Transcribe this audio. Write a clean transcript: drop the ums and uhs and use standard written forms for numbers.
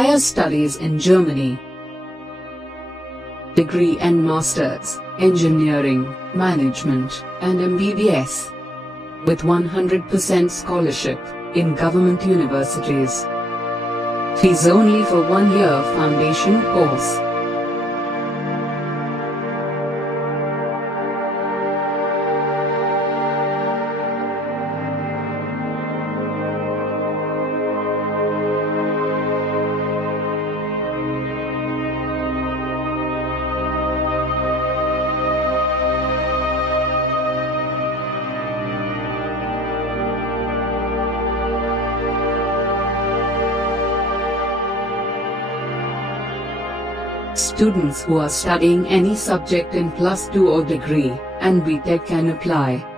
Higher studies in Germany. Degree and Masters, Engineering, Management, and MBBS. With 100% scholarship in government universities. Fees only for 1 year foundation course. Students who are studying any subject in +2 or degree and BTech can apply.